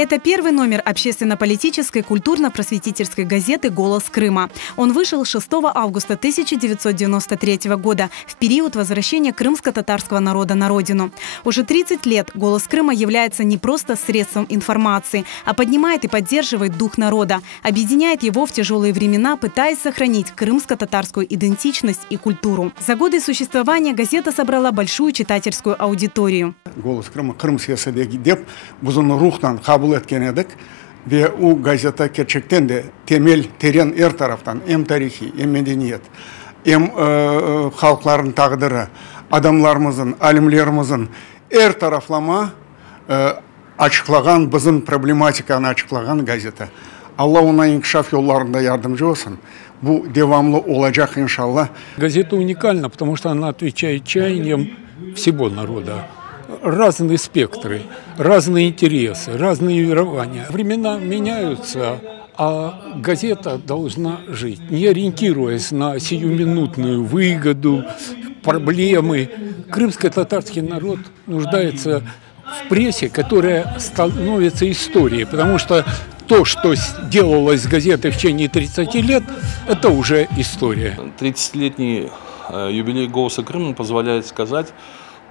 Это первый номер общественно-политической культурно-просветительской газеты «Голос Крыма». Он вышел 6 августа 1993 года, в период возвращения крымско-татарского народа на родину. Уже 30 лет «Голос Крыма» является не просто средством информации, а поднимает и поддерживает дух народа, объединяет его в тяжелые времена, пытаясь сохранить крымско-татарскую идентичность и культуру. За годы существования газета собрала большую читательскую аудиторию. «Голос Крыма» Крым саясатыдегі деп бұзын рухтан қабыл еткен едік. Ve o gazete gerçekten de temel, terin her taraftan hem tarihi, hem medeniyet, hem halkların takdiri, adamlarımızın, alimlerimizin her taraflama açıklayan, bizim problematikanı açıklayan gazete. Allah ona inkişaf yollarında yardımcı olsun. Bu devamlı olacak inşallah. Газета уникальна, потому что она отвечает чаяниям всего народа. Разные спектры, разные интересы, разные верования. Времена меняются, а газета должна жить, не ориентируясь на сиюминутную выгоду, проблемы. Крымско-татарский народ нуждается в прессе, которая становится историей, потому что то, что делалось с газетой в течение 30 лет, это уже история. 30-летний юбилей «Голоса Крыма» позволяет сказать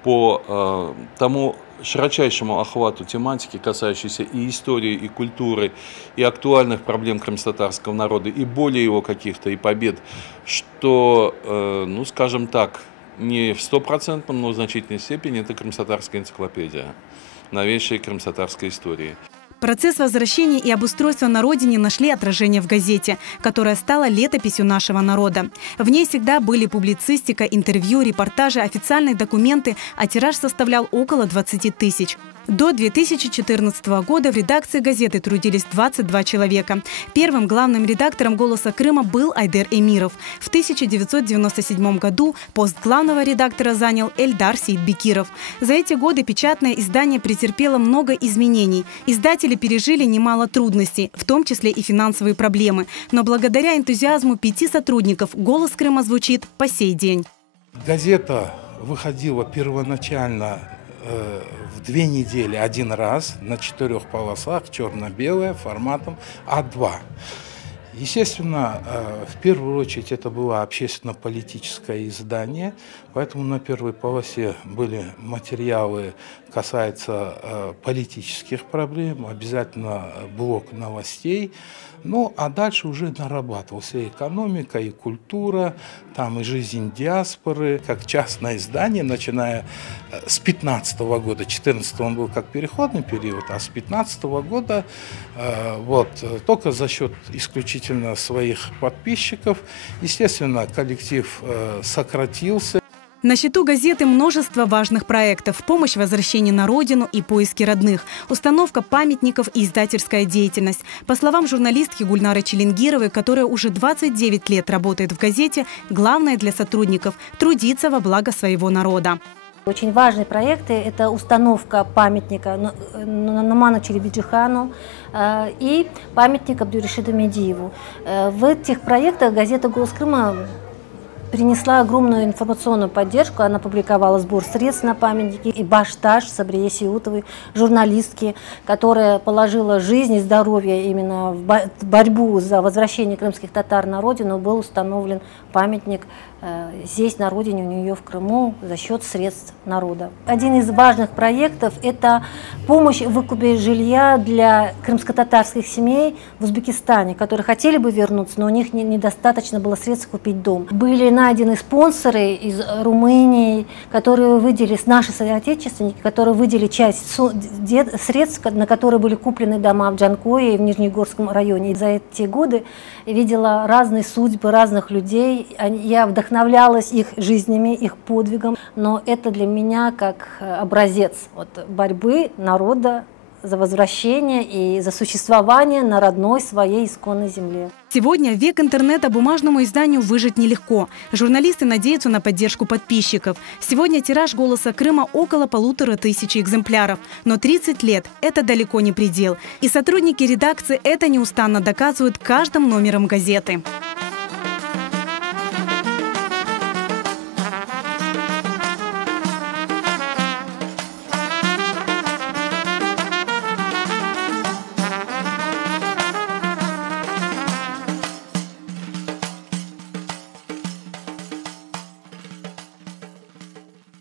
по тому широчайшему охвату тематики, касающейся и истории, и культуры, и актуальных проблем крымско-татарского народа, и более его каких-то, и побед, что, ну, скажем так, не в 100%, но в значительной степени это крымско-татарская энциклопедия, новейшей крымско-татарской истории. Процесс возвращения и обустройства на родине нашли отражение в газете, которая стала летописью нашего народа. В ней всегда были публицистика, интервью, репортажи, официальные документы, а тираж составлял около 20 тысяч. До 2014 года в редакции газеты трудились 22 человека. Первым главным редактором «Голоса Крыма» был Айдер Эмиров. В 1997 году пост главного редактора занял Эльдар Сейдбекиров. За эти годы печатное издание претерпело много изменений. Издатели пережили немало трудностей, в том числе и финансовые проблемы. Но благодаря энтузиазму 5 сотрудников «Голос Крыма» звучит по сей день. Газета выходила первоначально в 2 недели один раз на 4 полосах, черно-белая, форматом А2. Естественно, в первую очередь это было общественно-политическое издание, поэтому на первой полосе были материалы, касаются политических проблем, обязательно блок новостей. Ну, а дальше уже нарабатывался и экономика, и культура, там и жизнь диаспоры, как частное издание, начиная с 2015 года. 2014 он был как переходный период, а с 2015 года вот, только за счет исключительно своих подписчиков. Естественно, коллектив сократился. На счету газеты множество важных проектов: помощь в возвращении на родину и поиски родных, установка памятников и издательская деятельность. По словам журналистки Гульнары Челенгировой, которая уже 29 лет работает в газете, главное для сотрудников – трудиться во благо своего народа. Очень важные проекты – это установка памятника Нуману Челебиджихану и памятника Абдурашиду Медиеву. В этих проектах газета «Голос Крыма» принесла огромную информационную поддержку. Она публиковала сбор средств на памятники. И Башташ Сабрие Сиутовой, журналистки, которая положила жизнь и здоровье именно в борьбу за возвращение крымских татар на родину, был установлен памятник здесь, на родине, у нее в Крыму, за счет средств народа. Один из важных проектов – это помощь в выкупе жилья для крымско-татарских семей в Узбекистане, которые хотели бы вернуться, но у них недостаточно было средств купить дом. Были найдены спонсоры из Румынии, которые выделили, наши соотечественники, которые выделили часть средств, на которые были куплены дома в Джанкое и в Нижнегорском районе. И за эти годы видела разные судьбы разных людей. Я вдохновлялась их жизнями, их подвигом, но это для меня как образец борьбы народа за возвращение и за существование на родной своей исконной земле. Сегодня, в век интернета, бумажному изданию выжить нелегко. Журналисты надеются на поддержку подписчиков. Сегодня тираж «Голоса Крыма» около 1500 экземпляров. Но 30 лет – это далеко не предел. И сотрудники редакции это неустанно доказывают каждым номером газеты.